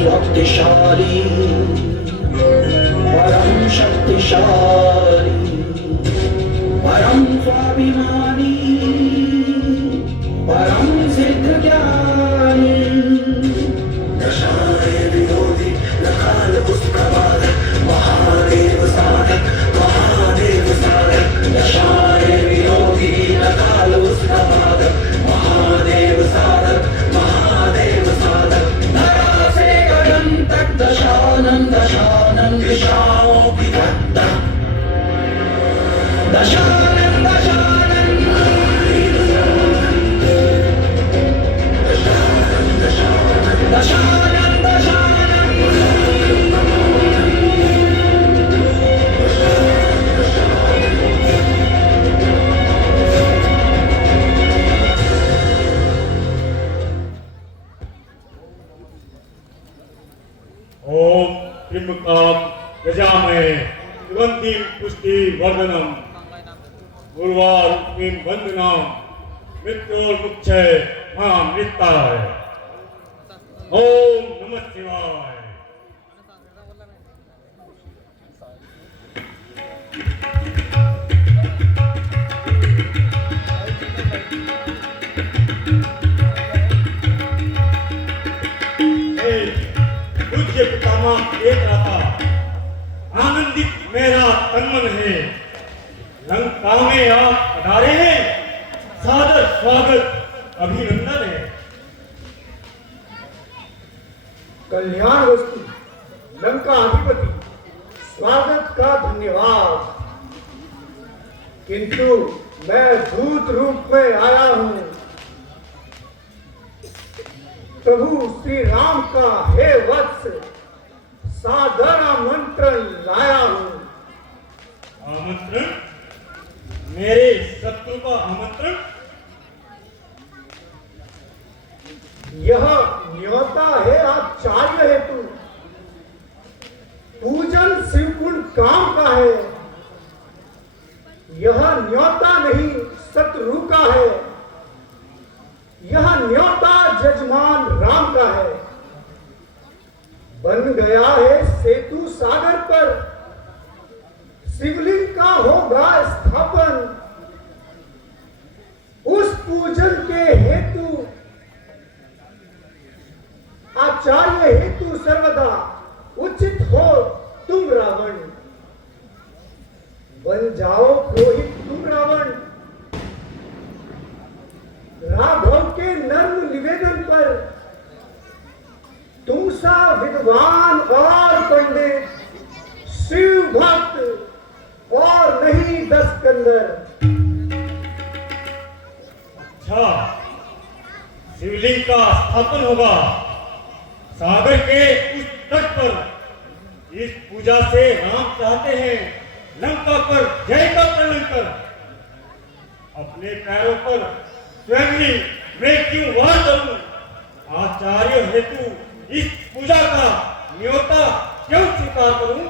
शक्तिशाली परम शक्तिशाली परम स्वाभिमानी परम सिद्ध ज्ञानी दशाए विरोधी नकाल उसका बाधक महादेव साधक दशाए विरोधी नकाल उसका बाधक महादेव साधक दशानंद दशानंद दिशाओं की धत्ता दशानंद दशानंद दशानंद ओम त्र्यंबकम गजामहे सुगंधिं पुष्टिवर्धनम उर्वारुक्मिं वंदनाम मृत्योर्मुक्षये महामृताय। ओम नमः शिवाय। पूज्य पितामह देख रहा था, आनंदित मेरा तनमन है। लंका में आप पधारे हैं, सादर स्वागत अभिनंदन है। कल्याण वस्तु लंका अधिपति स्वागत का धन्यवाद, किंतु मैं दूत रूप में आया हूं। प्रभु श्री राम का हे वत्स सादर आमंत्रण लाया हूं। आमंत्रण? मेरे शत्रु का आमंत्रण? यह न्योता है आचार्य हेतु। पूजन शिवकुंड काम का है। यह न्योता नहीं शत्रु का है। यह न्योता जजमान राम का है। बन गया है सेतु सागर पर, शिवलिंग का होगा स्थापन। उस पूजन के हेतु आचार्य हेतु सर्वदा उचित हो तुम रावण। बन जाओ पुरोहित तुम रावण। राघव के नर्म निवेदन पर तुम सा विद्वान और पंडित, शिव भक्त और नहीं 10 कंदर। अच्छा, शिवलिंग का स्थापन होगा सागर के उस तट पर। इस पूजा से राम चाहते हैं लंका पर जय का प्रलय कर। अपने पैरों पर स्वयं ही मैं क्यों वार करूं? आचार्य हेतु इस पूजा का न्योता क्यों स्वीकार करूं?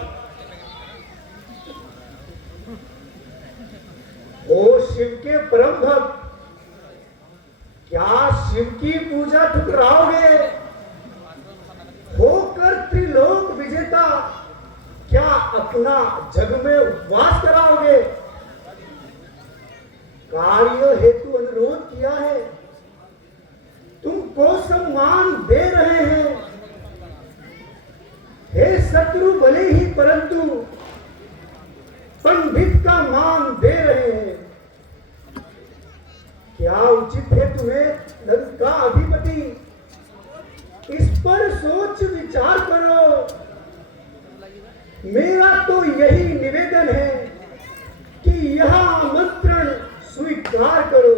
ओ शिव के परम भक्त, क्या शिव की पूजा ठुकराओगे? होकर त्रिलोक विजेता क्या अपना जग में उपवास कराओगे? कार्य हेतु अनुरोध किया है, तुमको सम्मान दे रहे हैं। हे शत्रु भले ही परंतु पंडित का मान दे रहे हैं। क्या उचित है तुम्हें लंका अधिपति? इस पर सोच विचार करो। मेरा तो यही निवेदन है कि यह आमंत्रण स्वीकार करो।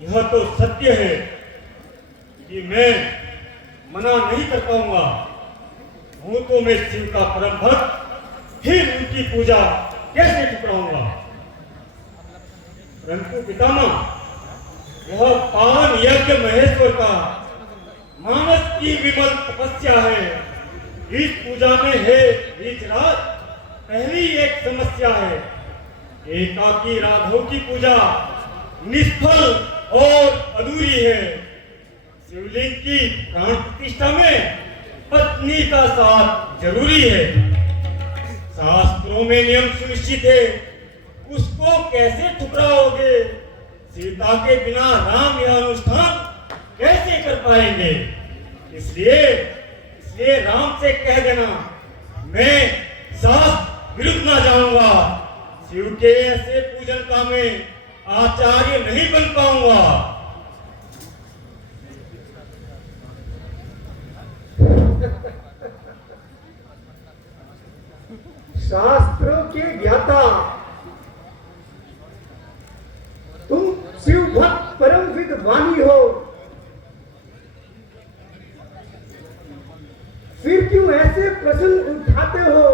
यह तो सत्य है कि मैं मना नहीं कर पाऊंगा। हूं तो मैं शिव का परम भक्त, फिर उनकी पूजा कैसे ठुकराऊंगा? परंतु पितामह, यह पावन यज्ञ महेश्वर का मानस की विमल तपस्या है। इस पूजा में है रीचराज पहली एक समस्या है। एकाकी राघव की पूजा निष्फल और अधूरी है। शिवलिंग की प्राण प्रतिष्ठा में पत्नी का साथ जरूरी है। शास्त्रों में नियम सुनिश्चित है, उसको कैसे ठुकराओगे? सीता के बिना राम यह अनुष्ठान कैसे कर पाएंगे? इसलिए राम से कह देना, मैं शास्त्र विरुद्ध ना जाऊंगा। शिव के ऐसे पूजन का मैं आचार्य नहीं बन पाऊंगा। शास्त्रों के ज्ञाता तुम शिव भक्त परम विद्वानी हो, फिर क्यों ऐसे प्रश्न उठाते हो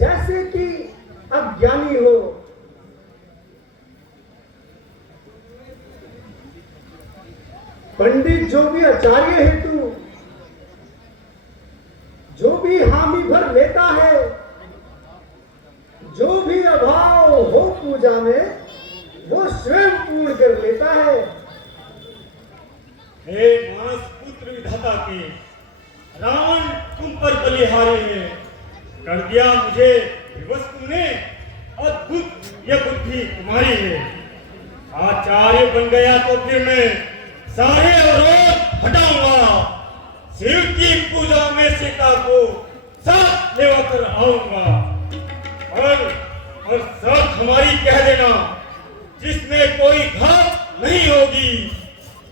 जैसे कि अज्ञानी हो? पंडित जो भी आचार्य हेतु जो भी हामी भर लेता है, जो भी अभाव हो पूजा में, वो स्वयं पूर्ण कर लेता है। हे मानस पुत्र विधाता के, रावण तुम पर बलिहारी है। कर दिया मुझे विवश तुमने, अद्भुत यह बुद्धि तुम्हारी है। आचार्य बन गया तो फिर मैं सारे अवरोध हटाऊंगा। शिव की पूजा में सीता को साथ लेकर आऊंगा। और सब हमारी कह देना, जिसमें कोई घात नहीं होगी।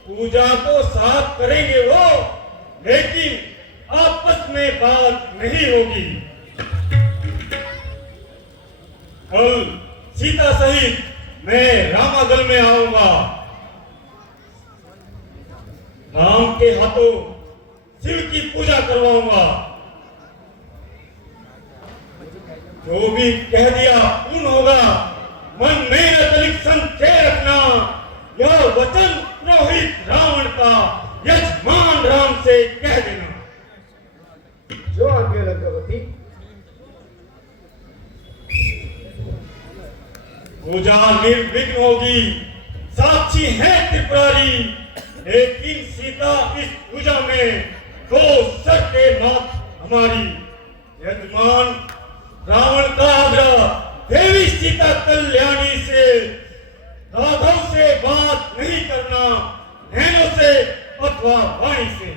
पूजा को साथ करेंगे वो, लेकिन आपस में बात नहीं होगी। कल सीता सहित मैं रामागल में आऊंगा। राम के हाथों शिव की पूजा करवाऊंगा। जो भी कह दिया पूर्ण होगा। मन में अतलिक संचय रखना, यह वचन पुरोहित रावण का यजमान राम से कह देना। जो आज्ञा लंकावती। पूजा निर्विघ्न होगी, साक्षी है त्रिपुरारी। लेकिन सीता इस पूजा में दो शर्तें मात हमारी। यजमान रावण का आग्रह, देवी सीता कल्याणी से राघव से बात नहीं करना, नैनों से अथवा वाणी से।